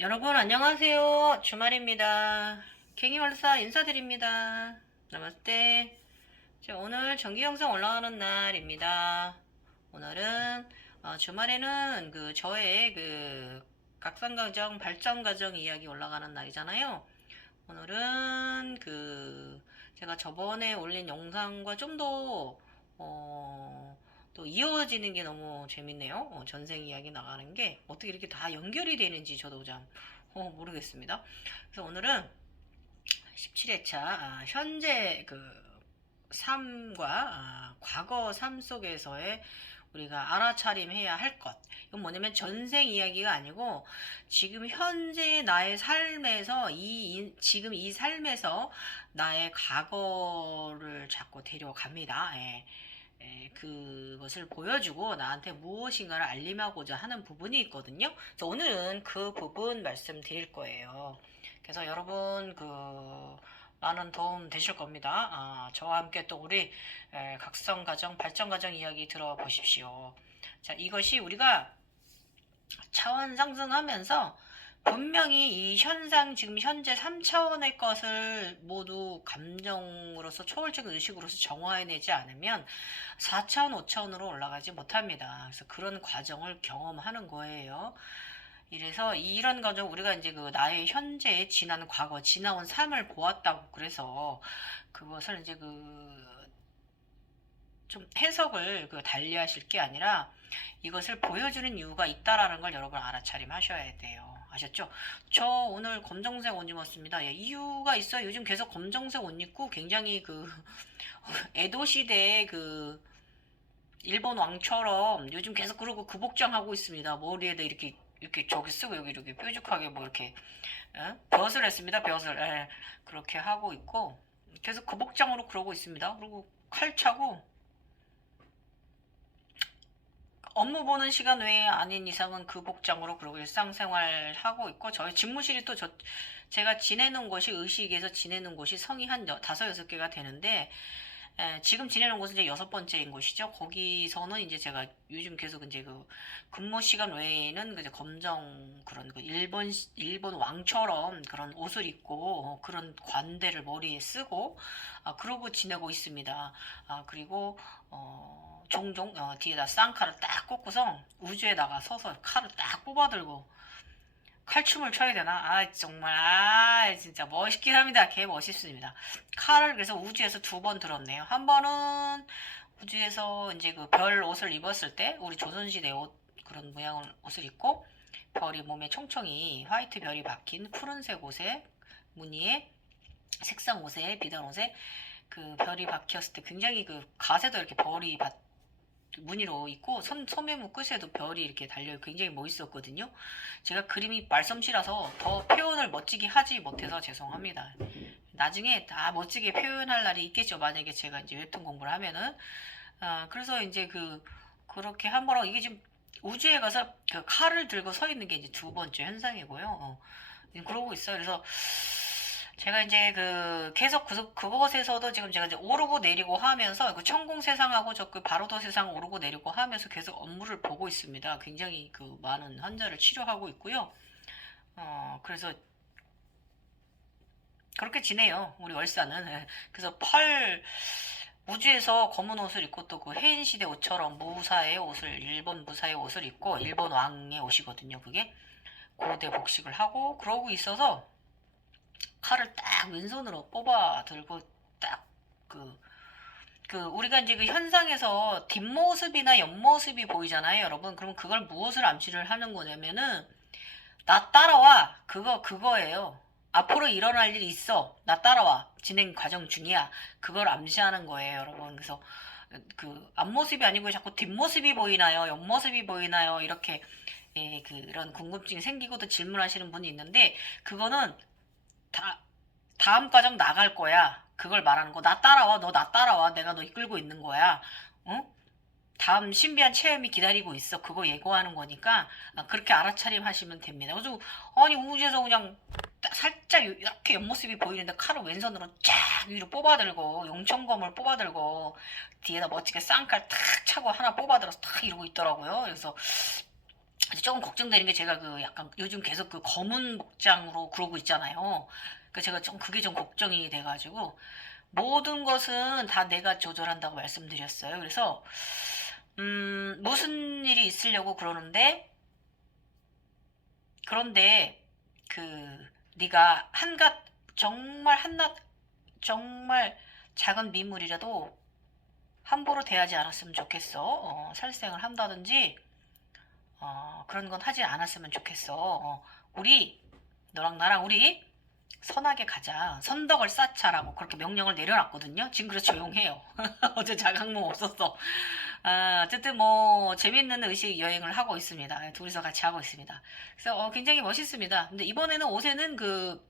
여러분 안녕하세요. 주말입니다. 갱이월사 인사드립니다. 나마스테. 자, 오늘 정기 영상 올라가는 날입니다. 오늘은 주말에는 저의 각성과정 발전과정 이야기 올라가는 날이잖아요. 오늘은 제가 저번에 올린 영상과 좀 더 또 이어지는 게 너무 재밌네요. 전생 이야기 나가는 게 어떻게 이렇게 다 연결이 되는지 저도 잘 모르겠습니다. 그래서 오늘은 17회차 현재 삶과 과거 삶 속에서의 우리가 알아차림해야 할 것. 이건 뭐냐면 전생 이야기가 아니고 지금 현재 나의 삶에서 지금 이 삶에서 나의 과거를 자꾸 데려갑니다. 예. 그것을 보여주고 나한테 무엇인가를 알림하고자 하는 부분이 있거든요. 그래서 오늘은 그 부분 말씀드릴 거예요. 그래서 여러분 많은 도움 되실 겁니다. 저와 함께 또 우리 각성 과정, 발전 과정 이야기 들어보십시오. 자, 이것이 우리가 차원 상승하면서 분명히 이 현상, 지금 현재 3차원의 것을 모두 감정으로서 초월적 의식으로서 정화해내지 않으면 4차원, 5차원으로 올라가지 못합니다. 그래서 그런 과정을 경험하는 거예요. 이래서 이런 과정 우리가 이제 나의 현재, 지난 과거, 지나온 삶을 보았다고 그래서 그것을 이제 좀 해석을 달리하실 게 아니라 이것을 보여주는 이유가 있다라는 걸 여러분 알아차림하셔야 돼요. 아셨죠? 저 오늘 검정색 옷 입었습니다. 예, 이유가 있어요. 요즘 계속 검정색 옷 입고 굉장히 에도 시대의 일본 왕처럼 요즘 계속 그러고 복장하고 있습니다. 머리에다 이렇게 저기 쓰고 여기 이렇게 뾰족하게 뭐 이렇게 벼슬 했습니다. 벼슬. 예, 그렇게 하고 있고 계속 복장으로 그러고 있습니다. 그리고 칼 차고 업무 보는 시간 외에 아닌 이상은 복장으로 그러고 일상생활 하고 있고 저희 집무실이 또 제가 지내는 곳이 의식에서 지내는 곳이 성이 한 5-6개가 되는데 지금 지내는 곳은 이제 6번째인 곳이죠. 거기서는 이제 제가 요즘 계속 이제 근무 시간 외에는 이제 검정 그런 일본 왕처럼 그런 옷을 입고 그런 관대를 머리에 쓰고 그러고 지내고 있습니다. 그리고 종종 뒤에다 쌍칼을 딱 꽂고서 우주에다가 서서 칼을 딱 뽑아들고 칼춤을 춰야 되나? 정말 진짜 멋있긴 합니다. 개 멋있습니다. 칼을 그래서 우주에서 2번 들었네요. 한 번은 우주에서 이제 별 옷을 입었을 때 우리 조선시대 옷 그런 모양을 옷을 입고 별이 몸에 총총이 화이트 별이 박힌 푸른색 옷에 무늬에 색상 옷에 비단 옷에 별이 박혔을 때 굉장히 가세도 이렇게 별이 무늬로 있고 소매무 끝에도 별이 이렇게 달려 굉장히 멋있었거든요. 제가 그림이 말솜씨라서 더 표현을 멋지게 하지 못해서 죄송합니다. 나중에 다 멋지게 표현할 날이 있겠죠. 만약에 제가 이제 웹툰 공부를 하면은 그래서 이제 그렇게 한 번하고 이게 지금 우주에 가서 칼을 들고 서 있는 게 이제 2번째 현상이고요. 그러고 있어요. 그래서 제가 이제 계속 그곳에서도 지금 제가 이제 오르고 내리고 하면서 천공 세상하고 바로도 세상 오르고 내리고 하면서 계속 업무를 보고 있습니다. 굉장히 많은 환자를 치료하고 있고요. 그래서 그렇게 지내요. 우리 월사는. 예. 그래서 우주에서 검은 옷을 입고 또 해인 시대 옷처럼 일본 무사의 옷을 입고 일본 왕의 옷이거든요. 그게 고대 복식을 하고 그러고 있어서 칼을 딱 왼손으로 뽑아 들고 딱 우리가 이제 현상에서 뒷모습이나 옆모습이 보이잖아요, 여러분. 그럼 그걸 무엇을 암시를 하는 거냐면은 나 따라와. 그거예요. 앞으로 일어날 일이 있어. 나 따라와. 진행 과정 중이야. 그걸 암시하는 거예요, 여러분. 그래서 앞모습이 아니고 자꾸 뒷모습이 보이나요? 옆모습이 보이나요? 이렇게 그런 궁금증이 생기고도 질문하시는 분이 있는데 그거는 다음 과정 나갈 거야. 그걸 말하는 거. 나 따라와. 너 나 따라와. 내가 너 이끌고 있는 거야. 어? 다음 신비한 체험이 기다리고 있어. 그거 예고하는 거니까 그렇게 알아차림 하시면 됩니다. 그래서 아니 우주에서 그냥 살짝 이렇게 옆모습이 보이는데 칼을 왼손으로 쫙 위로 뽑아들고 용천검을 뽑아들고 뒤에다 멋지게 쌍칼 탁 차고 하나 뽑아들어서 탁 이러고 있더라고요. 그래서 그래서 조금 걱정되는 게 제가 그 약간 요즘 계속 그 검은 복장으로 그러고 있잖아요. 그 제가 좀 그게 좀 걱정이 돼가지고 모든 것은 다 내가 조절한다고 말씀드렸어요. 그래서 무슨 일이 있으려고 그러는데 그런데 그 네가 한갓 정말 한낱 정말 작은 미물이라도 함부로 대하지 않았으면 좋겠어. 살생을 한다든지 그런 건 하지 않았으면 좋겠어. 우리 너랑 나랑 우리 선하게 가자. 선덕을 쌓자라고 그렇게 명령을 내려놨거든요. 지금 그래서 조용해요. 어제 자각몽 없었어. 어쨌든 뭐 재밌는 의식 여행을 하고 있습니다. 둘이서 같이 하고 있습니다. 그래서 굉장히 멋있습니다. 근데 이번에는 옷에는 그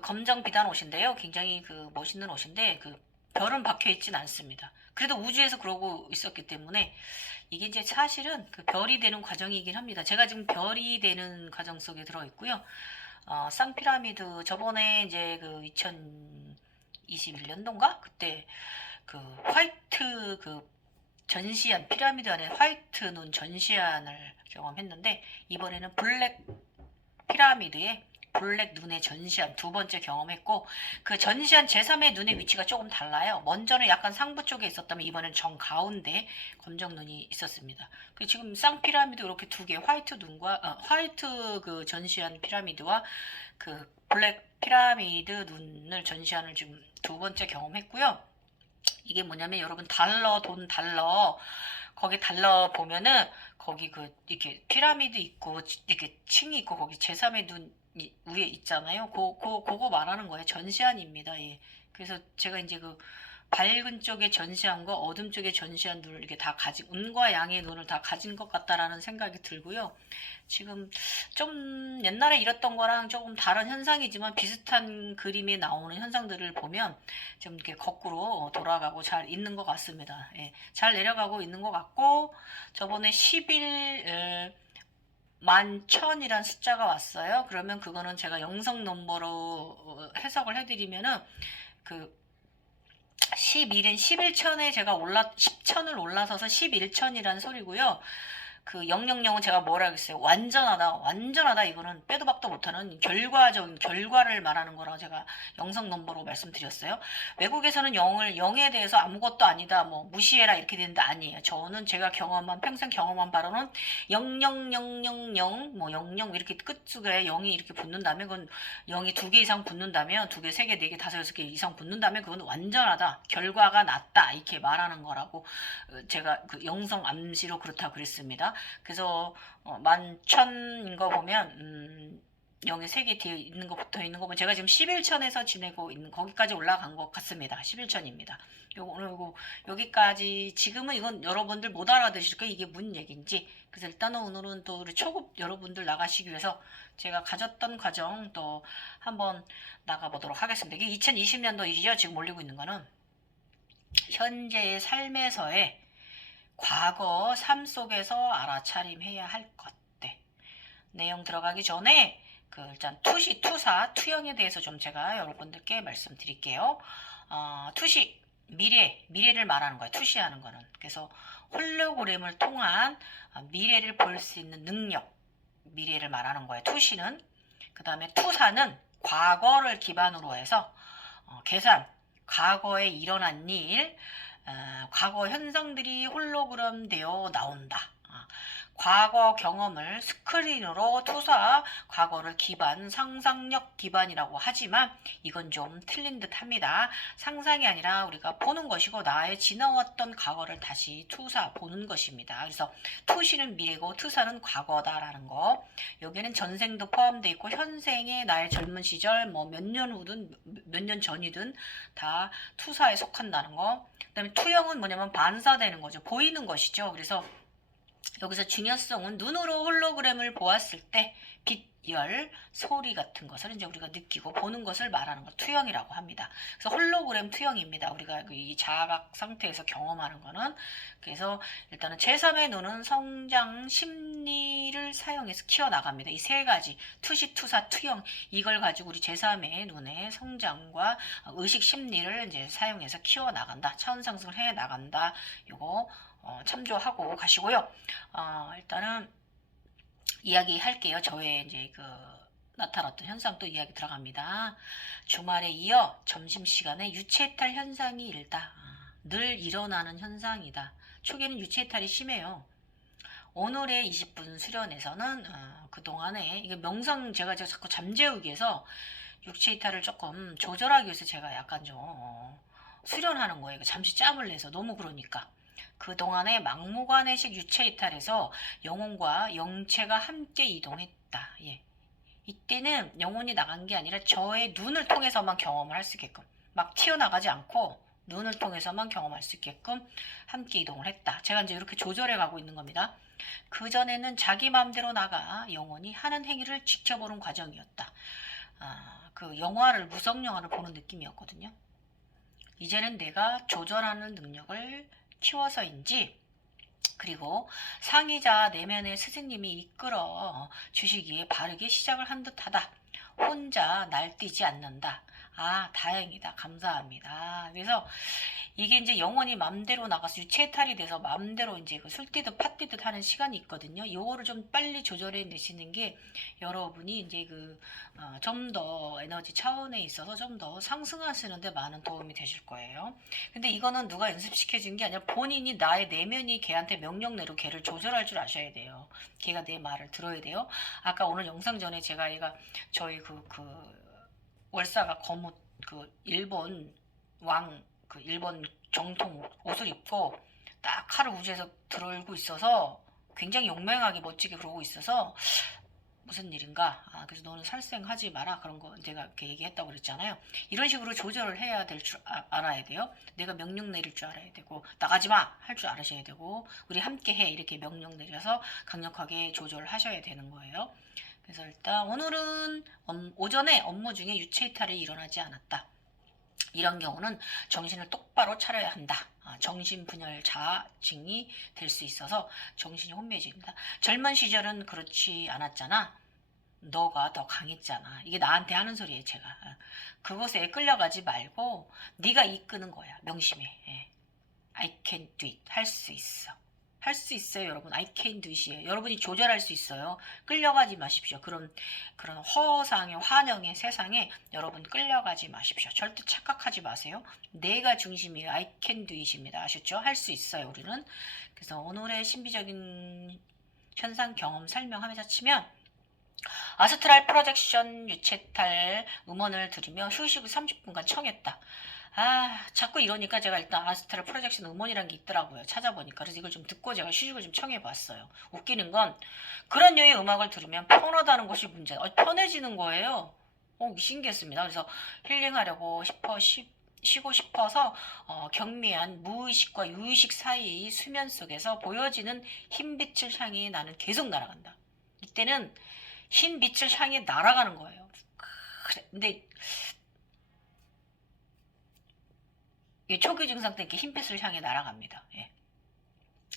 검정 비단 옷인데요. 굉장히 그 멋있는 옷인데 그 별은 박혀 있진 않습니다. 그래도 우주에서 그러고 있었기 때문에 이게 이제 사실은 그 별이 되는 과정이긴 합니다. 제가 지금 별이 되는 과정 속에 들어 있고요. 쌍피라미드 저번에 이제 그 2021년도인가 그때 그 화이트 그 전시안 피라미드 안에 화이트 눈 전시안을 경험했는데 이번에는 블랙 피라미드에 블랙 눈의 전시안 두 번째 경험했고 그 전시안 제3의 눈의 위치가 조금 달라요. 먼저는 약간 상부 쪽에 있었다면 이번엔 정 가운데 검정 눈이 있었습니다. 지금 쌍피라미드 이렇게 두 개 화이트 눈과 화이트 그 전시안 피라미드와 그 블랙 피라미드 눈을 전시안을 지금 두 번째 경험했고요. 이게 뭐냐면 여러분 달러 돈 달러 거기 달러 보면은 거기 그 이렇게 피라미드 있고 이렇게 층이 있고 거기 제3의 눈 위에 있잖아요. 그거 말하는 거예요. 전시안입니다. 예. 그래서 제가 이제 그 밝은 쪽의 전시안과 어둠 쪽의 전시안 눈을 이렇게 다 가진 음과 양의 눈을 다 가진 것 같다라는 생각이 들고요. 지금 좀 옛날에 이랬던 거랑 조금 다른 현상이지만 비슷한 그림에 나오는 현상들을 보면 좀 이렇게 거꾸로 돌아가고 잘 있는 것 같습니다. 예, 잘 내려가고 있는 것 같고 저번에 10일 11,000이란 숫자가 왔어요. 그러면 그거는 제가 영성 넘버로 해석을 해드리면은 그 11인 11천에 제가 10천을 올라서서 11천이라는 소리고요. 그 000은 제가 뭐라 하겠어요. 완전하다 이거는 빼도 박도 못하는 결과를 말하는 거라고 제가 영성 넘버로 말씀드렸어요. 외국에서는 0에 대해서 아무것도 아니다 뭐 무시해라 이렇게 되는데 아니에요. 저는 제가 평생 경험한 바로는 00000 뭐 00 이렇게 끝쪽에 0이 이렇게 붙는다면 그건 0이 2개 이상 붙는다면 2개, 3개, 4개, 5, 6개 이상 붙는다면 그건 완전하다. 결과가 낮다 이렇게 말하는 거라고 제가 그 영성 암시로 그렇다 그랬습니다. 그래서 11,000인 거 보면 0에 3개 뒤에 있는 거 붙어 있는 거 보면 제가 지금 11천에서 지내고 있는 거기까지 올라간 것 같습니다. 11천입니다. 요거 여기까지 지금은 이건 여러분들 못 알아들으실 거예요. 이게 무슨 얘기인지. 그래서 일단은 오늘은 또 우리 초급 여러분들 나가시기 위해서 제가 가졌던 과정 또 한번 나가보도록 하겠습니다. 이게 2020년도이죠. 지금 올리고 있는 거는 현재의 삶에서의 과거 삶 속에서 알아차림해야 할 것들 내용 들어가기 전에 그 일단 투영에 대해서 좀 제가 여러분들께 말씀드릴게요. 투시 미래를 말하는 거예요. 투시하는 거는 그래서 홀로그램을 통한 미래를 볼 수 있는 능력 미래를 말하는 거예요. 투시는 그 다음에 투사는 과거를 기반으로 해서 계산 과거에 일어난 일 과거 현상들이 홀로그램 되어 나온다. 과거 경험을 스크린으로 투사 과거를 기반 상상력 기반이라고 하지만 이건 좀 틀린 듯 합니다. 상상이 아니라 우리가 보는 것이고 나의 지나왔던 과거를 다시 투사 보는 것입니다. 그래서 투시는 미래고 투사는 과거다라는 거. 여기는 전생도 포함되어 있고 현생의 나의 젊은 시절 뭐 몇 년 후든 몇 년 전이든 다 투사에 속한다는 거. 그다음에 투영은 뭐냐면 반사되는 거죠. 보이는 것이죠. 그래서 여기서 중요성은 눈으로 홀로그램을 보았을 때 빛, 열, 소리 같은 것을 이제 우리가 느끼고 보는 것을 말하는 걸 투영이라고 합니다. 그래서 홀로그램 투영입니다. 우리가 이 자각 상태에서 경험하는 거는. 그래서 일단은 제3의 눈은 성장 심리를 사용해서 키워나갑니다. 이 세 가지 투시, 투사, 투영 이걸 가지고 우리 제3의 눈의 성장과 의식 심리를 이제 사용해서 키워나간다. 차원 상승을 해 나간다. 요거 참조하고 가시고요. 일단은 이야기할게요. 저의 이제 그 나타났던 현상 또 이야기 들어갑니다. 주말에 이어 점심시간에 유체이탈 현상이 일다. 늘 일어나는 현상이다. 초기에는 유체이탈이 심해요. 오늘의 20분 수련에서는 그동안에 이게 명상 제가 자꾸 잠재우기 위해서 육체 이탈을 조금 조절하기 위해서 제가 약간 좀 수련하는 거예요. 잠시 짬을 내서 너무 그러니까. 그동안에 막무가내식 유체 이탈에서 영혼과 영체가 함께 이동했다. 예. 이때는 영혼이 나간 게 아니라 저의 눈을 통해서만 경험을 할 수 있게끔 막 튀어나가지 않고 눈을 통해서만 경험할 수 있게끔 함께 이동을 했다. 제가 이제 이렇게 조절해 가고 있는 겁니다. 그전에는 자기 마음대로 나가 영혼이 하는 행위를 지켜보는 과정이었다. 그 영화를 무성 영화를 보는 느낌이었거든요. 이제는 내가 조절하는 능력을 키워서인지 그리고 상의자 내면의 스승님이 이끌어 주시기에 바르게 시작을 한 듯하다. 혼자 날뛰지 않는다. 다행이다. 감사합니다. 그래서 이게 이제 영원히 맘대로 나가서 유체탈이 돼서 맘대로 이제 그 술뛰듯 팥뛰듯 하는 시간이 있거든요. 요거를 좀 빨리 조절해 내시는 게 여러분이 이제 좀 더 에너지 차원에 있어서 좀 더 상승하시는데 많은 도움이 되실 거예요. 근데 이거는 누가 연습시켜 준 게 아니라 본인이 나의 내면이 걔한테 명령대로 걔를 조절할 줄 아셔야 돼요. 걔가 내 말을 들어야 돼요. 아까 오늘 영상 전에 제가 얘가 저희 월사가 거뭇 일본 일본 정통 옷을 입고 딱 칼을 우주에서 들고 있어서 굉장히 용맹하게 멋지게 그러고 있어서 무슨 일인가? 그래서 너는 살생하지 마라. 그런 거 제가 이렇게 얘기했다고 그랬잖아요. 이런 식으로 조절을 해야 될 줄 알아야 돼요. 내가 명령 내릴 줄 알아야 되고 나가지 마! 할 줄 알으셔야 되고 우리 함께 해. 이렇게 명령 내려서 강력하게 조절을 하셔야 되는 거예요. 그래서 일단 오늘은 오전에 업무 중에 유체 이탈이 일어나지 않았다. 이런 경우는 정신을 똑바로 차려야 한다. 정신분열 자증이 될 수 있어서 정신이 혼미해집니다. 젊은 시절은 그렇지 않았잖아. 너가 더 강했잖아. 이게 나한테 하는 소리예요, 제가. 그것에 끌려가지 말고 네가 이끄는 거야. 명심해. 예. I can do it. 할 수 있어. 할 수 있어요, 여러분. I can do it이에요. 여러분이 조절할 수 있어요. 끌려가지 마십시오. 그런 허상의 환영의 세상에 여러분 끌려가지 마십시오. 절대 착각하지 마세요. 내가 중심이에요. I can do it입니다. 아셨죠? 할 수 있어요, 우리는. 그래서 오늘의 신비적인 현상 경험 설명하면서 치면 아스트랄 프로젝션 유체탈 음원을 들으며 휴식을 30분간 청했다. 자꾸 이러니까 제가 일단 아스트랄 프로젝션 음원이라는 게 있더라고요. 찾아보니까. 그래서 이걸 좀 듣고 제가 휴식을 좀 청해봤어요. 웃기는 건 그런 류의 음악을 들으면 편하다는 것이 문제다. 편해지는 거예요. 신기했습니다. 그래서 힐링하려고 쉬고 싶어서 경미한 무의식과 유의식 사이의 수면 속에서 보여지는 흰빛을 향해 나는 계속 날아간다. 이때는 흰 빛을 향해 날아가는 거예요. 근데 초기 증상 때 이렇게 흰빛을 향해 날아갑니다. 예.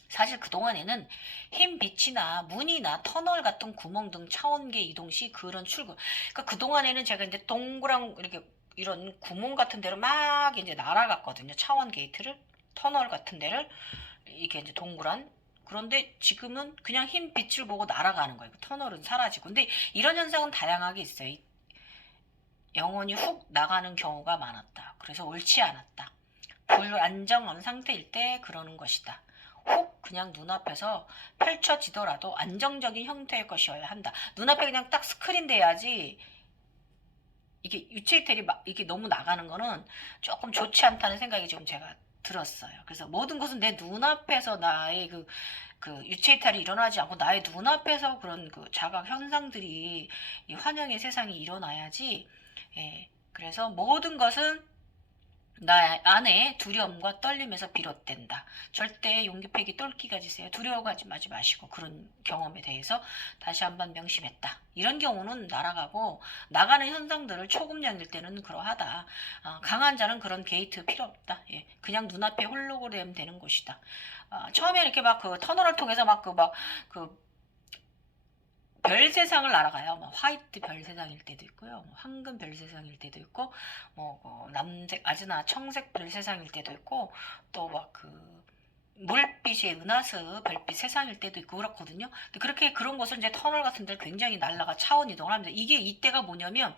사실 그동안에는 흰 빛이나 문이나 터널 같은 구멍 등 차원계 이동 시 그런 출구. 그러니까 그동안에는 제가 이제 동그란 이렇게 이런 구멍 같은 데로 막 이제 날아갔거든요. 차원 게이트를 터널 같은 데를 이게 이제 동그란 그런데 지금은 그냥 흰 빛을 보고 날아가는 거예요. 터널은 사라지고. 근데 이런 현상은 다양하게 있어요. 영혼이 훅 나가는 경우가 많았다. 그래서 옳지 않았다. 불안정한 상태일 때 그러는 것이다. 혹 그냥 눈앞에서 펼쳐지더라도 안정적인 형태의 것이어야 한다. 눈앞에 그냥 딱 스크린 돼야지 이게 유체이텔이 이게 너무 나가는 거는 조금 좋지 않다는 생각이 좀 제가 들었어요. 그래서 모든 것은 내 눈앞에서 나의 유체이탈이 일어나지 않고 나의 눈앞에서 그런 자각 현상들이 이 환영의 세상이 일어나야지. 예, 그래서 모든 것은 나 안에 두려움과 떨림에서 비롯된다. 절대 용기패기 똘끼 가지세요. 두려워하지 마시고 그런 경험에 대해서 다시 한번 명심했다. 이런 경우는 날아가고 나가는 현상들을 초급량일 때는 그러하다. 강한 자는 그런 게이트 필요 없다. 예, 그냥 눈앞에 홀로그램 되는 곳이다. 처음에 이렇게 막 터널을 통해서 별 세상을 날아가요. 화이트 별 세상일 때도 있고요. 황금 별 세상일 때도 있고, 남색, 아즈나 청색 별 세상일 때도 있고, 또 물빛이 은하수, 별빛 세상일 때도 있고 그렇거든요. 근데 그렇게 그런 곳을 이제 터널 같은 데를 굉장히 날아가 차원 이동을 합니다. 이게 이때가 뭐냐면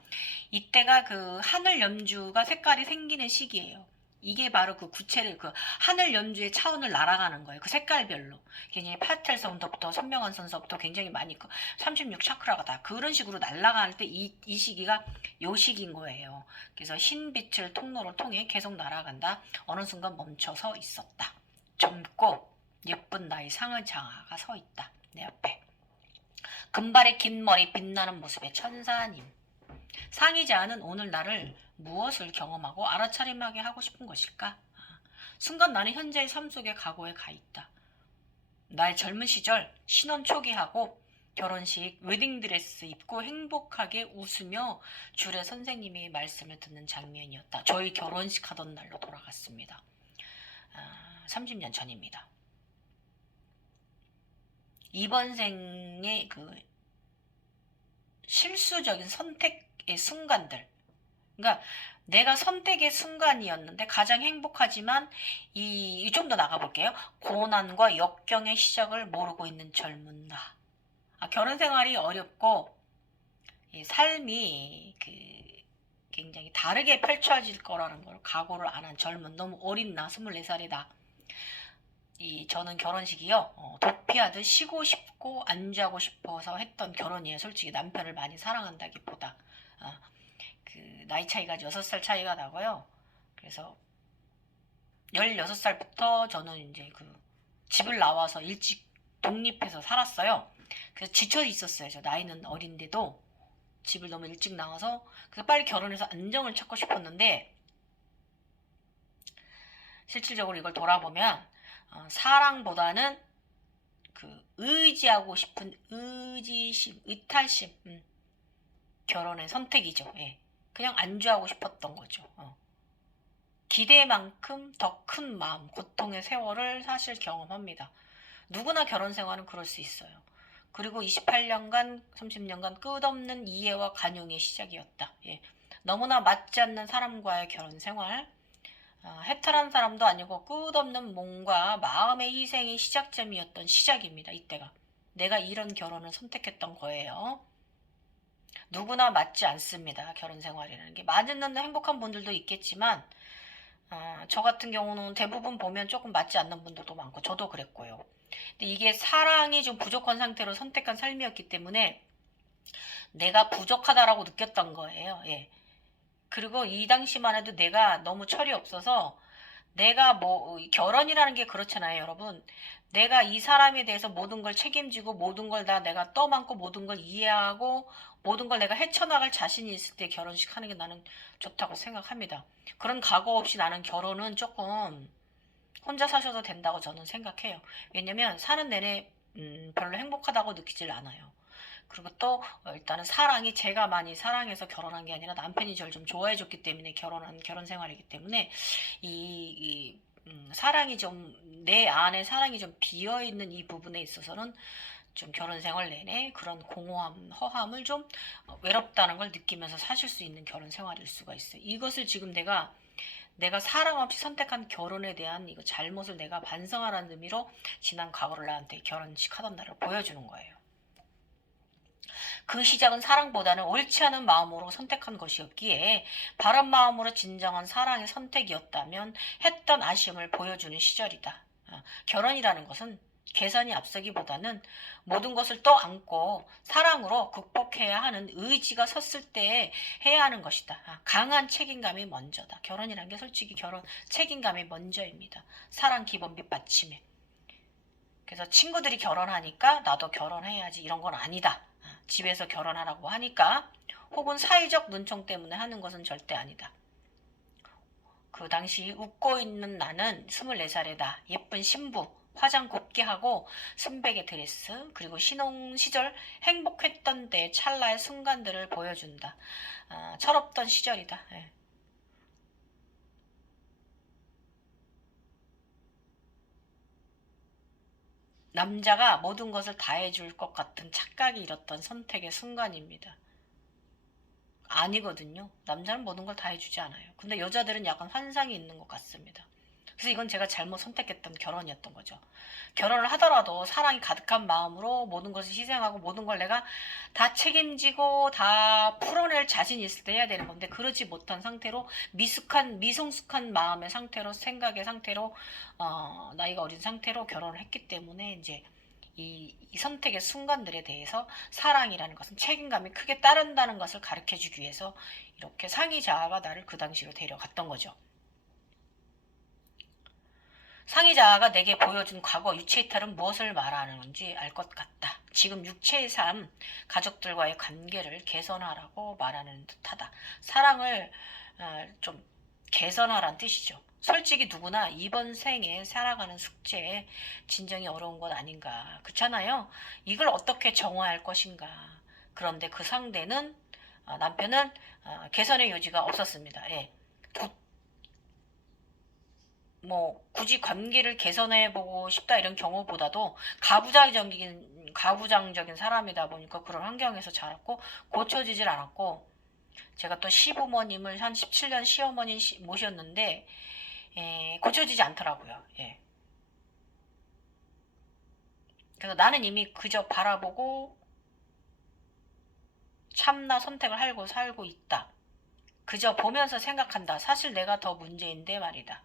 이때가 그 하늘 염주가 색깔이 생기는 시기예요. 이게 바로 그 구체를 그 하늘 염주의 차원을 날아가는 거예요. 그 색깔별로. 굉장히 파스텔선부터 선명한 선서부터 굉장히 많이 있고 36 차크라가 다 그런 식으로 날아갈 때 이 시기가 요 시기인 거예요. 그래서 흰 빛을 통로를 통해 계속 날아간다. 어느 순간 멈춰서 있었다. 젊고 예쁜 나의 상은장아가 서 있다. 내 옆에. 금발의 긴 머리 빛나는 모습의 천사님. 상의자는 오늘 나를 무엇을 경험하고 알아차림하게 하고 싶은 것일까? 순간 나는 현재의 삶 속의 과거에 가 있다. 나의 젊은 시절 신혼 초기하고 결혼식 웨딩드레스 입고 행복하게 웃으며 줄에 선생님의 말씀을 듣는 장면이었다. 저희 결혼식 하던 날로 돌아갔습니다. 30년 전입니다. 이번 생의 그 실수적인 선택의 순간들. 그러니까 내가 선택의 순간이었는데 가장 행복하지만 좀 더 나가볼게요. 고난과 역경의 시작을 모르고 있는 젊은 나. 결혼 생활이 어렵고 삶이 굉장히 다르게 펼쳐질 거라는 걸 각오를 안 한 젊은 너무 어린 나 24살이다. 저는 결혼식이요 도피하듯 쉬고 싶고 안주하고 싶어서 했던 결혼이에요. 솔직히 남편을 많이 사랑한다기보다 그 나이 차이가 6살 차이가 나고요. 그래서 16살부터 저는 이제 그 집을 나와서 일찍 독립해서 살았어요. 그래서 지쳐 있었어요. 저 나이는 어린데도 집을 너무 일찍 나와서 그래서 빨리 결혼해서 안정을 찾고 싶었는데 실질적으로 이걸 돌아보면 사랑보다는 그 의지하고 싶은 의지심, 의탈심, 결혼의 선택이죠. 예. 그냥 안주하고 싶었던 거죠. 기대만큼 더 큰 마음, 고통의 세월을 사실 경험합니다. 누구나 결혼 생활은 그럴 수 있어요. 그리고 28년간, 30년간 끝없는 이해와 간용의 시작이었다. 예. 너무나 맞지 않는 사람과의 결혼 생활, 해탈한 사람도 아니고 끝없는 몸과 마음의 희생이 시작점이었던 시작입니다. 이때가. 내가 이런 결혼을 선택했던 거예요. 누구나 맞지 않습니다. 결혼 생활이라는 게. 맞는 행복한 분들도 있겠지만 저 같은 경우는 대부분 보면 조금 맞지 않는 분들도 많고 저도 그랬고요. 근데 이게 사랑이 좀 부족한 상태로 선택한 삶이었기 때문에 내가 부족하다라고 느꼈던 거예요. 예. 그리고 이 당시만 해도 내가 너무 철이 없어서 내가 결혼이라는 게 그렇잖아요, 여러분. 내가 이 사람에 대해서 모든 걸 책임지고 모든 걸 다 내가 떠맡고 모든 걸 이해하고 모든 걸 내가 헤쳐나갈 자신이 있을 때 결혼식 하는 게 나는 좋다고 생각합니다. 그런 각오 없이 나는 결혼은 조금 혼자 사셔도 된다고 저는 생각해요. 왜냐면 사는 내내 별로 행복하다고 느끼질 않아요. 그리고 또 일단은 사랑이 제가 많이 사랑해서 결혼한 게 아니라 남편이 저를 좀 좋아해줬기 때문에 결혼한 결혼 생활이기 때문에 사랑이 좀 내 안에 사랑이 좀 비어 있는 이 부분에 있어서는 좀 결혼 생활 내내 그런 공허함, 허함을 좀 외롭다는 걸 느끼면서 사실 수 있는 결혼 생활일 수가 있어요. 이것을 지금 내가 사랑 없이 선택한 결혼에 대한 이거 잘못을 내가 반성하라는 의미로 지난 과거를 나한테 결혼식 하던 날을 보여주는 거예요. 그 시작은 사랑보다는 옳지 않은 마음으로 선택한 것이었기에 바른 마음으로 진정한 사랑의 선택이었다면 했던 아쉬움을 보여주는 시절이다. 결혼이라는 것은 계산이 앞서기보다는 모든 것을 떠안고 사랑으로 극복해야 하는 의지가 섰을 때 해야 하는 것이다. 강한 책임감이 먼저다. 결혼이라는 게 솔직히 책임감이 먼저입니다. 사랑 기본 밑받침에. 그래서 친구들이 결혼하니까 나도 결혼해야지 이런 건 아니다. 집에서 결혼하라고 하니까 혹은 사회적 눈총 때문에 하는 것은 절대 아니다. 그 당시 웃고 있는 나는 24살이다. 예쁜 신부, 화장 곱게 하고 순백의 드레스, 그리고 신혼 시절 행복했던 때 찰나의 순간들을 보여준다. 철없던 시절이다. 예. 남자가 모든 것을 다 해줄 것 같은 착각이 일었던 선택의 순간입니다. 아니거든요. 남자는 모든 걸 다 해주지 않아요. 근데 여자들은 약간 환상이 있는 것 같습니다. 그래서 이건 제가 잘못 선택했던 결혼이었던 거죠. 결혼을 하더라도 사랑이 가득한 마음으로 모든 것을 희생하고 모든 걸 내가 다 책임지고 다 풀어낼 자신이 있을 때 해야 되는 건데 그러지 못한 상태로 미성숙한 마음의 상태로 생각의 상태로 나이가 어린 상태로 결혼을 했기 때문에 이제 이 선택의 순간들에 대해서 사랑이라는 것은 책임감이 크게 따른다는 것을 가르쳐주기 위해서 이렇게 상위 자아가 나를 그 당시로 데려갔던 거죠. 상위 자아가 내게 보여준 과거 유체 이탈은 무엇을 말하는지 알 것 같다. 지금 육체의 삶, 가족들과의 관계를 개선하라고 말하는 듯하다. 사랑을 좀 개선하라는 뜻이죠. 솔직히 누구나 이번 생에 살아가는 숙제에 진정이 어려운 것 아닌가. 그렇잖아요. 이걸 어떻게 정화할 것인가. 그런데 그 상대는 남편은 개선의 여지가 없었습니다. 예. 뭐 굳이 관계를 개선해보고 싶다 이런 경우보다도 가부장적인 사람이다 보니까 그런 환경에서 자랐고 고쳐지질 않았고 제가 또 시부모님을 한 17년 시어머니 모셨는데 고쳐지지 않더라고요. 예. 그래서 나는 이미 그저 바라보고 참나 선택을 하고 살고 있다. 그저 보면서 생각한다. 사실 내가 더 문제인데 말이다.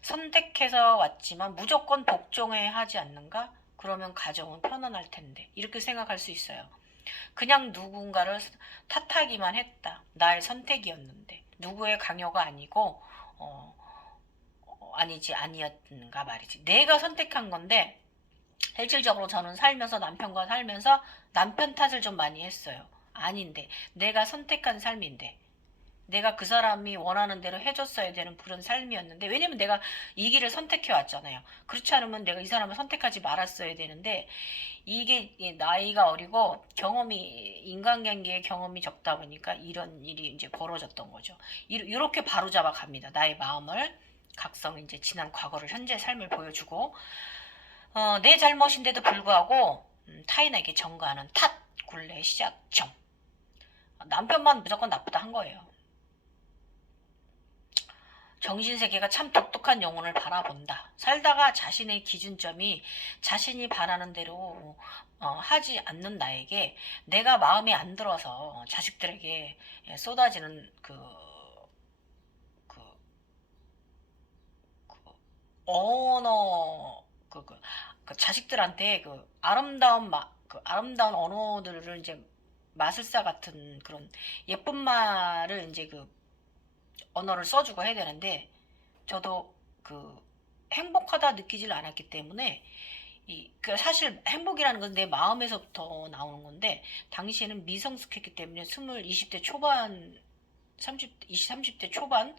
선택해서 왔지만 무조건 복종해야 하지 않는가? 그러면 가정은 편안할 텐데. 이렇게 생각할 수 있어요. 그냥 누군가를 탓하기만 했다. 나의 선택이었는데. 누구의 강요가 아니고, 아니었는가 말이지. 내가 선택한 건데, 실질적으로 저는 남편과 살면서 남편 탓을 좀 많이 했어요. 아닌데. 내가 선택한 삶인데. 내가 그 사람이 원하는 대로 해줬어야 되는 그런 삶이었는데 왜냐면 내가 이 길을 선택해 왔잖아요. 그렇지 않으면 내가 이 사람을 선택하지 말았어야 되는데 이게 나이가 어리고 인간관계의 경험이 적다 보니까 이런 일이 이제 벌어졌던 거죠. 이렇게 바로잡아 갑니다. 나의 마음을 각성 이제 지난 과거를 현재 삶을 보여주고 내 잘못인데도 불구하고 타인에게 전가하는 탓 굴레 시작점. 남편만 무조건 나쁘다 한 거예요. 정신세계가 참 독특한 영혼을 바라본다. 살다가 자신의 기준점이 자신이 바라는 대로 하지 않는 나에게 내가 마음에 안 들어서 자식들에게 쏟아지는 그, 그 언어, 그 자식들한테 그 아름다운 언어들을 이제 마술사 같은 그런 예쁜 말을 이제 언어를 써주고 해야 되는데 저도 행복하다 느끼질 않았기 때문에 사실 행복이라는 건 내 마음에서부터 나오는 건데 당시에는 미성숙했기 때문에 20대 초반 30대 초반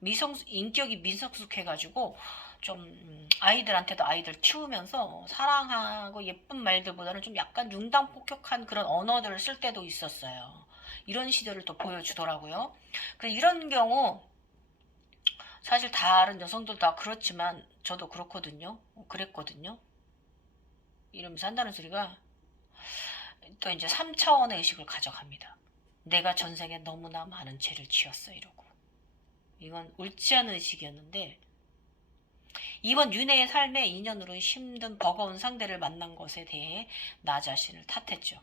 인격이 미성숙해가지고 좀 아이들한테도 아이들 키우면서 사랑하고 예쁜 말들보다는 좀 약간 융당폭격한 그런 언어들을 쓸 때도 있었어요. 이런 시대를 또 보여주더라고요. 이런 경우 사실 다른 여성들 다 그렇지만 저도 그랬거든요. 이러면서 한다는 소리가 또 이제 3차원의 의식을 가져갑니다. 내가 전생에 너무나 많은 죄를 지었어 이러고. 이건 옳지 않은 의식이었는데 이번 윤회의 삶에 인연으로 힘든 버거운 상대를 만난 것에 대해 나 자신을 탓했죠.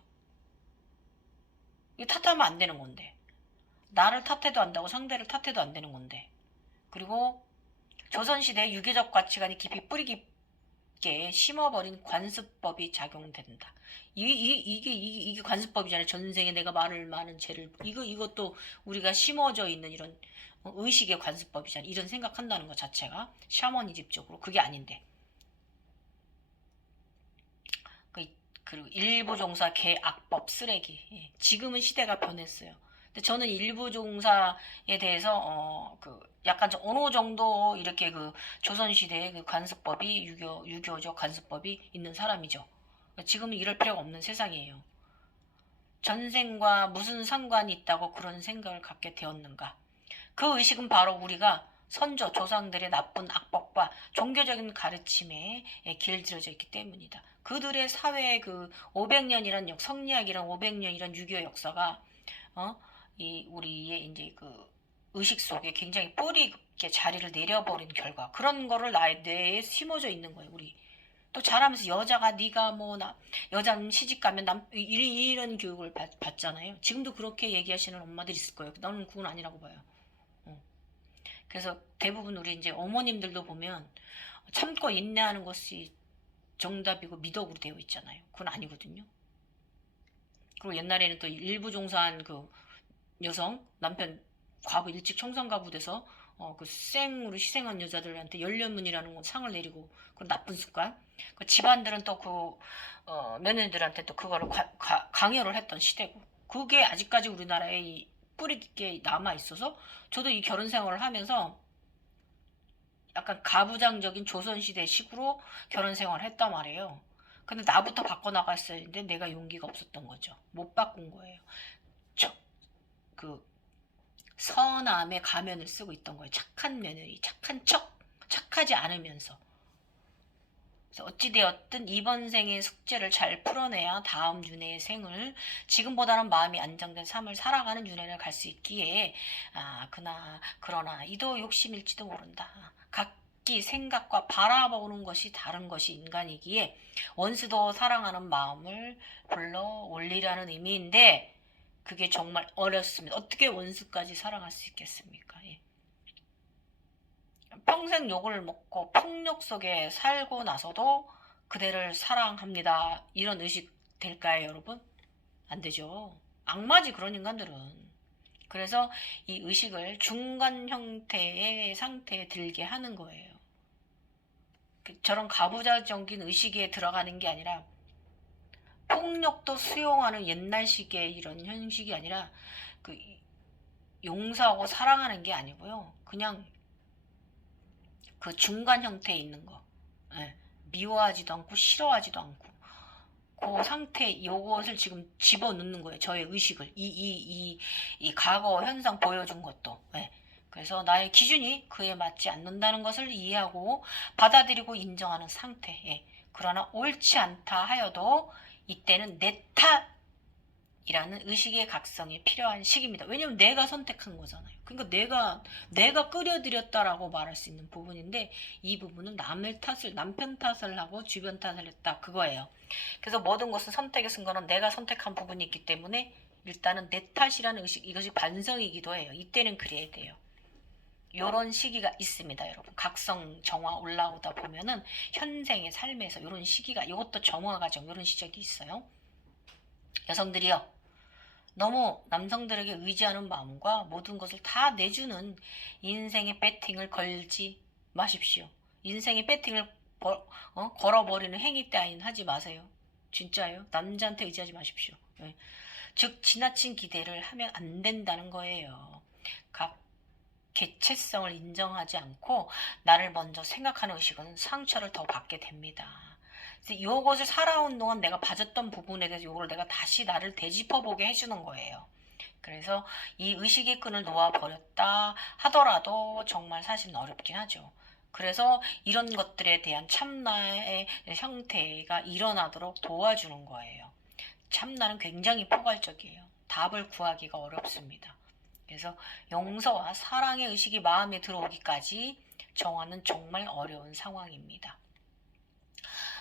이거 탓하면 안 되는 건데. 나를 탓해도 안다고 상대를 탓해도 안 되는 건데. 그리고 조선시대의 유교적 가치관이 깊이 뿌리 깊게 심어버린 관습법이 작용된다. 이게 관습법이잖아요. 전생에 내가 말을 많은 죄를 이것도 우리가 심어져 있는 이런 의식의 관습법이잖아요. 이런 생각한다는 것 자체가 샤머니즘적으로 그게 아닌데. 그리고 일부 종사 개악법 쓰레기. 예. 지금은 시대가 변했어요. 근데 저는 일부 종사에 대해서 약간 어느 정도 이렇게 조선시대의 관습법이 유교적 관습법이 있는 사람이죠. 지금은 이럴 필요가 없는 세상이에요. 전생과 무슨 상관이 있다고 그런 생각을 갖게 되었는가? 그 의식은 바로 우리가 조상들의 나쁜 악법과 종교적인 가르침에 길들여져 있기 때문이다. 그들의 사회의 500년이란 성리학이란 500년이란 유교 역사가 우리의 이제 의식 속에 굉장히 뿌리 깊게 자리를 내려버린 결과 그런 거를 나의 뇌에 심어져 있는 거예요. 우리 또 자라면서 여자가 네가 뭐 나 여자는 시집 가면 남 이런 교육을 받잖아요. 지금도 그렇게 얘기하시는 엄마들이 있을 거예요. 나는 그건 아니라고 봐요. 어. 그래서 대부분 우리 이제 어머님들도 보면 참고 인내하는 것이 정답이고 미덕으로 되어 있잖아요. 그건 아니거든요. 그리고 옛날에는 또 일부 종사한 그 여성 남편 과부 일찍 청산가부 돼서 그 생으로 희생한 여자들한테 연료문이라는 건 상을 내리고 그 나쁜 습관. 그 집안들은 또 며느리들한테 또 그거를 강요를 했던 시대고 그게 아직까지 우리나라에 이 뿌리 깊게 남아 있어서 저도 이 결혼 생활을 하면서 약간 가부장적인 조선시대 식으로 결혼 생활을 했단 말이에요. 근데 나부터 바꿔나갔어야 했는데 내가 용기가 없었던 거죠. 못 바꾼 거예요. 저, 그 선함의 가면을 쓰고 있던 거예요. 착한 며느리, 착한 척, 착하지 않으면서. 그래서 어찌되었든 이번 생의 숙제를 잘 풀어내야 다음 윤회의 생을 지금보다는 마음이 안정된 삶을 살아가는 윤회를 갈 수 있기에 그러나 이도 욕심일지도 모른다. 각기 생각과 바라보는 것이 다른 것이 인간이기에 원수도 사랑하는 마음을 불러 올리라는 의미인데 그게 정말 어렵습니다. 어떻게 원수까지 사랑할 수 있겠습니까? 예. 평생 욕을 먹고 폭력 속에 살고 나서도 그대를 사랑합니다. 이런 의식 될까요, 여러분? 안 되죠. 악마지, 그런 인간들은. 그래서 이 의식을 중간 형태의 상태에 들게 하는 거예요. 저런 가부장적인 의식에 들어가는 게 아니라 폭력도 수용하는 옛날식의 이런 형식이 아니라 그 용서하고 사랑하는 게 아니고요. 그냥 그 중간 형태에 있는 거. 예, 미워하지도 않고 싫어하지도 않고 그 상태 요것을 지금 집어넣는 거예요. 저의 의식을 이 과거 현상 보여준 것도. 예. 그래서 나의 기준이 그에 맞지 않는다는 것을 이해하고 받아들이고 인정하는 상태. 예. 그러나 옳지 않다 하여도 이때는 내 탓이라는 의식의 각성이 필요한 시기입니다. 왜냐면 내가 선택한 거잖아요. 그러니까 내가 끌어들였다라고 말할 수 있는 부분인데 이 부분은 남편 탓을 하고 주변 탓을 했다 그거예요. 그래서 모든 것은 선택의 순간은 내가 선택한 부분이 있기 때문에 일단은 내 탓이라는 의식 이것이 반성이기도 해요. 이때는 그래야 돼요. 요런 시기가 있습니다, 여러분. 각성 정화 올라오다 보면은 현생의 삶에서 요런 시기가 이것도 정화 과정 요런 시작이 있어요. 여성들이요. 너무 남성들에게 의지하는 마음과 모든 것을 다 내주는 인생의 배팅을 걸지 마십시오. 인생의 배팅을 걸어버리는 행위 따윈 하지 마세요. 진짜예요. 남자한테 의지하지 마십시오. 네. 즉 지나친 기대를 하면 안 된다는 거예요. 각 개체성을 인정하지 않고 나를 먼저 생각하는 의식은 상처를 더 받게 됩니다. 이것을 살아온 동안 내가 봐줬던 부분에 대해서 이걸 내가 다시 나를 되짚어보게 해주는 거예요. 그래서 이 의식의 끈을 놓아버렸다 하더라도 정말 사실은 어렵긴 하죠. 그래서 이런 것들에 대한 참나의 형태가 일어나도록 도와주는 거예요. 참나는 굉장히 포괄적이에요. 답을 구하기가 어렵습니다. 그래서 용서와 사랑의 의식이 마음에 들어오기까지 정화는 정말 어려운 상황입니다.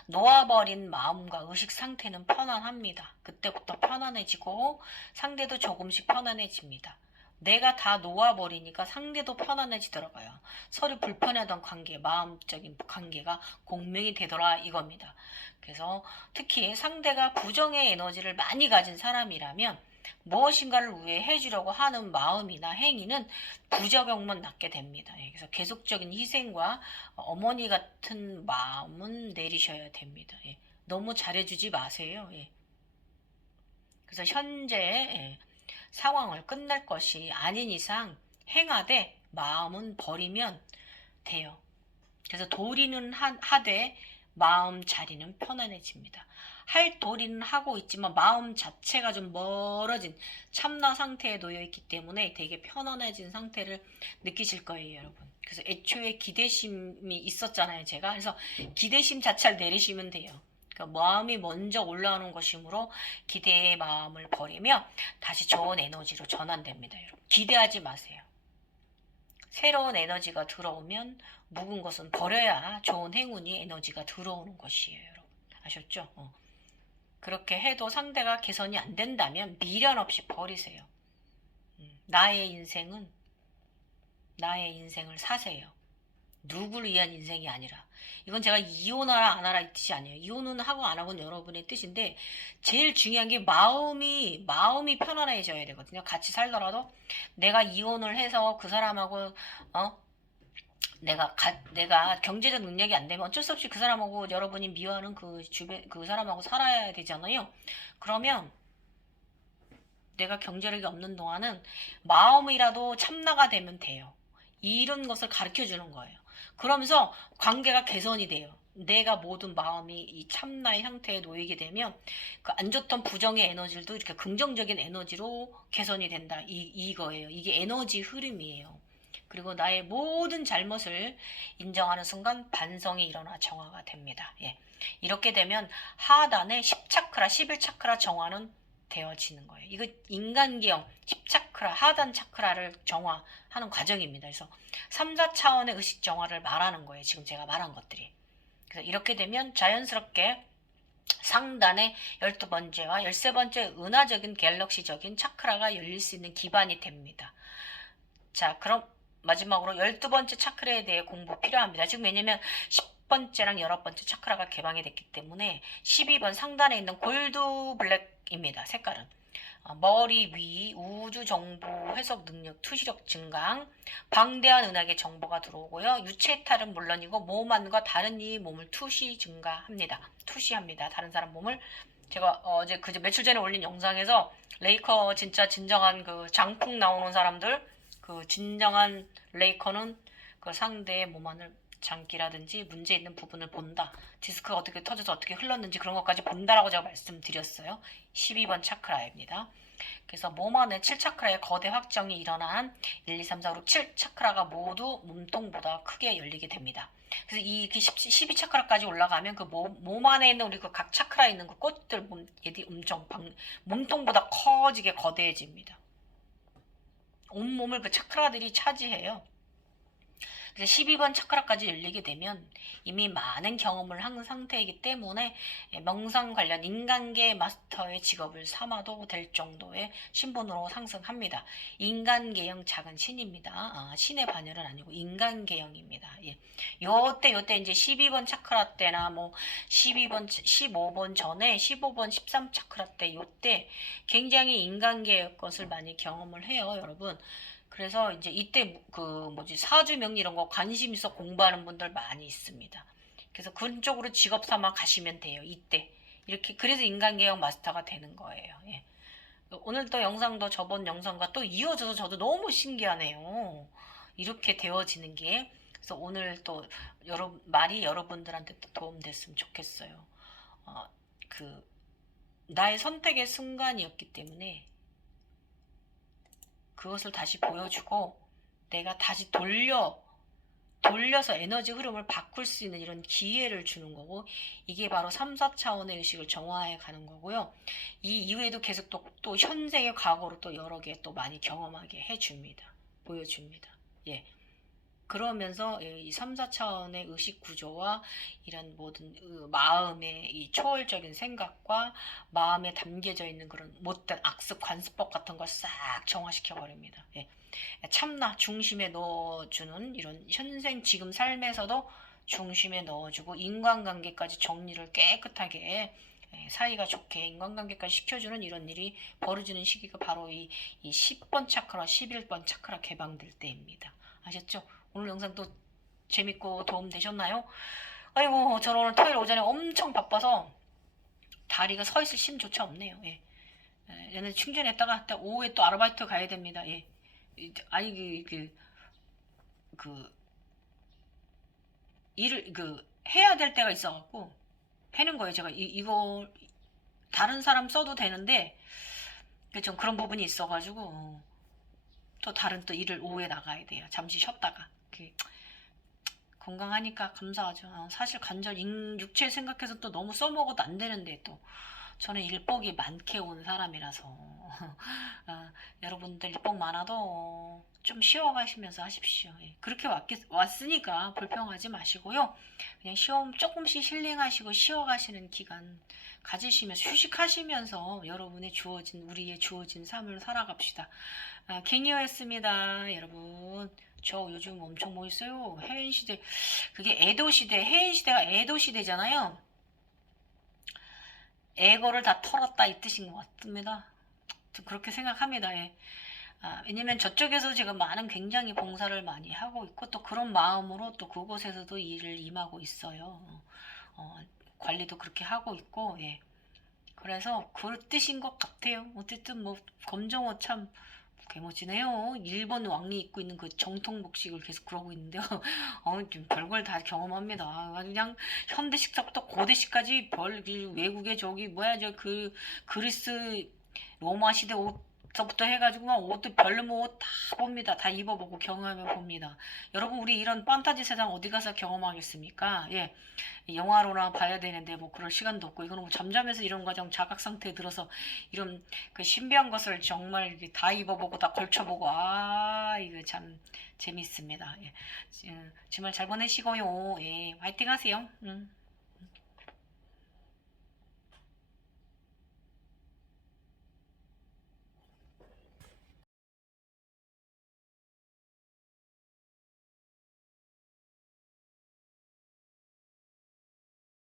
놓아버린 마음과 의식 상태는 편안합니다. 그때부터 편안해지고 상대도 조금씩 편안해집니다. 내가 다 놓아버리니까 상대도 편안해지더라고요. 서로 불편하던 관계, 마음적인 관계가 공명이 되더라 이겁니다. 그래서 특히 상대가 부정의 에너지를 많이 가진 사람이라면 무엇인가를 위해 해주려고 하는 마음이나 행위는 부작용만 낳게 됩니다. 그래서 계속적인 희생과 어머니 같은 마음은 내리셔야 됩니다. 너무 잘해주지 마세요. 그래서 현재 상황을 끝낼 것이 아닌 이상 행하되 마음은 버리면 돼요. 그래서 도리는 하되 마음 자리는 편안해집니다. 할 도리는 하고 있지만 마음 자체가 좀 멀어진 참나 상태에 놓여 있기 때문에 되게 편안해진 상태를 느끼실 거예요, 여러분. 그래서 애초에 기대심이 있었잖아요, 제가. 그래서 기대심 자체를 내리시면 돼요. 그러니까 마음이 먼저 올라오는 것이므로 기대의 마음을 버리며 다시 좋은 에너지로 전환됩니다, 여러분. 기대하지 마세요. 새로운 에너지가 들어오면 묵은 것은 버려야 좋은 행운이 에너지가 들어오는 것이에요, 여러분. 아셨죠? 그렇게 해도 상대가 개선이 안 된다면 미련 없이 버리세요. 나의 인생을 사세요. 누구를 위한 인생이 아니라. 이건 제가 이혼하라 안 하라 이 뜻이 아니에요. 이혼은 하고 안 하고는 여러분의 뜻인데, 제일 중요한 게 마음이 편안해져야 되거든요. 같이 살더라도 내가 이혼을 해서 그 사람하고 내가 경제적 능력이 안 되면 어쩔 수 없이 그 사람하고, 여러분이 미워하는 그 사람하고 살아야 되잖아요. 그러면 내가 경제력이 없는 동안은 마음이라도 참나가 되면 돼요. 이런 것을 가르쳐 주는 거예요. 그러면서 관계가 개선이 돼요. 내가 모든 마음이 이 참나의 상태에 놓이게 되면 그 안 좋던 부정의 에너지도 이렇게 긍정적인 에너지로 개선이 된다. 이거예요. 이게 에너지 흐름이에요. 그리고 나의 모든 잘못을 인정하는 순간 반성이 일어나 정화가 됩니다. 예. 이렇게 되면 하단의 10차크라, 11차크라 정화는 되어지는 거예요. 이거 인간계형 10차크라, 하단 차크라를 정화하는 과정입니다. 그래서 3, 4차원의 의식 정화를 말하는 거예요. 지금 제가 말한 것들이. 그래서 이렇게 되면 자연스럽게 상단의 12번째와 13번째 은하적인 갤럭시적인 차크라가 열릴 수 있는 기반이 됩니다. 자, 그럼 마지막으로 12번째 차크라에 대해 공부 필요합니다. 지금 왜냐면 10번째랑 11번째 차크라가 개방이 됐기 때문에 12번 상단에 있는 골드 블랙입니다. 색깔은. 머리 위, 우주 정보 해석 능력, 투시력 증강, 방대한 은하계 정보가 들어오고요. 유체 이탈은 물론이고 몸 안과 다른 이의 몸을 투시합니다. 다른 사람 몸을. 제가 어제 며칠 전에 올린 영상에서 레이커 진짜 진정한 그 장풍 나오는 사람들, 그 진정한 레이커는 그 상대의 몸 안을 장기라든지 문제 있는 부분을 본다. 디스크가 어떻게 터져서 어떻게 흘렀는지 그런 것까지 본다라고 제가 말씀드렸어요. 12번 차크라입니다. 그래서 몸 안에 7차크라의 거대 확정이 일어난 1, 2, 3, 4, 5, 7 차크라가 모두 몸통보다 크게 열리게 됩니다. 그래서 이 12차크라까지 올라가면 그 몸 안에 있는 우리 그 각 차크라에 있는 그 꽃들 얘들이 엄청 몸통보다 커지게 거대해집니다. 온몸을 그 차크라들이 차지해요. 그래서 12번 차크라까지 열리게 되면 이미 많은 경험을 한 상태이기 때문에 명상 관련 인간계 마스터의 직업을 삼아도 될 정도의 신분으로 상승합니다. 인간계형 작은 신입니다. 신의 반열은 아니고 인간계형입니다. 예. 요때 이제 12번 차크라 때나 뭐 12번, 15번 전에 15번, 13 차크라 때 요때 굉장히 인간계의 것을 많이 경험을 해요, 여러분. 그래서 이제 이때 사주 명리 이런 거 관심 있어 공부하는 분들 많이 있습니다. 그래서 그런 쪽으로 직업 삼아 가시면 돼요. 이때 이렇게. 그래서 인간계형 마스터가 되는 거예요. 예. 오늘 또 영상도 저번 영상과 또 이어져서 저도 너무 신기하네요. 이렇게 되어지는 게. 그래서 오늘 또 말이 여러분들한테 또 도움됐으면 좋겠어요. 나의 선택의 순간이었기 때문에 그것을 다시 보여주고 내가 다시 돌려서 에너지 흐름을 바꿀 수 있는 이런 기회를 주는 거고, 이게 바로 3, 4차원의 의식을 정화해 가는 거고요. 이 이후에도 계속 또 현생의 과거로 또 여러 개 또 많이 경험하게 해줍니다. 보여줍니다. 예. 그러면서 이 3, 4차원의 의식 구조와 이런 모든 마음의 이 초월적인 생각과 마음에 담겨져 있는 그런 못된 악습, 관습법 같은 걸 싹 정화시켜 버립니다. 예. 참나 중심에 넣어주는 이런 현생 지금 삶에서도 중심에 넣어주고 인간관계까지 정리를 깨끗하게 사이가 좋게 인간관계까지 시켜주는 이런 일이 벌어지는 시기가 바로 이 10번 차크라, 11번 차크라 개방될 때입니다. 아셨죠? 오늘 영상도 재밌고 도움되셨나요? 아이고, 저는 오늘 토요일 오전에 엄청 바빠서 다리가 서 있을 힘조차 없네요. 예. 얘는 충전했다가 오후에 또 아르바이트 가야 됩니다. 예. 아니 일을 해야 될 때가 있어갖고 해는 거예요. 제가 이거 다른 사람 써도 되는데 좀 그런 부분이 있어가지고 또 다른 또 일을 오후에 나가야 돼요. 잠시 쉬었다가. 건강하니까 감사하죠. 사실 관절 육체 생각해서 또 너무 써먹어도 안 되는데 또 저는 일복이 많게 온 사람이라서 여러분들 일복 많아도 좀 쉬어가시면서 하십시오. 예, 그렇게 왔으니까 불평하지 마시고요. 그냥 조금씩 힐링하시고 쉬어가시는 기간 가지시면서 휴식하시면서 우리의 주어진 삶을 살아갑시다. 갱이었습니다, 여러분. 저 요즘 엄청 뭐 있어요. 해인시대, 그게 에도시대, 해인시대가 에도시대잖아요. 에고를 다 털었다 이 뜻인 것 같습니다. 그렇게 생각합니다. 예. 왜냐면 저쪽에서 지금 굉장히 봉사를 많이 하고 있고 또 그런 마음으로 또 그곳에서도 일을 임하고 있어요. 어, 관리도 그렇게 하고 있고, 예. 그래서 그 뜻인 것 같아요. 어쨌든 뭐 검정옷 참 개멋지네요. 일본 왕이 입고 있는 그 정통 복식을 계속 그러고 있는데요. 좀 별걸 다 경험합니다. 그냥 현대식부터 고대식까지 외국의 저기 뭐야 그리스 로마 시대 옷부터 해가지고 막 옷도 별로 옷 다 봅니다. 다 입어보고 경험해 봅니다. 여러분 우리 이런 판타지 세상 어디 가서 경험하겠습니까? 예. 영화로나 봐야 되는데 뭐 그럴 시간도 없고 이거는 뭐 잠잠해서 이런 과정 자각 상태에 들어서 이런 그 신비한 것을 정말 다 입어보고 다 걸쳐보고 이거 참 재밌습니다. 예. 주말 잘 보내시고요. 예. 화이팅 하세요.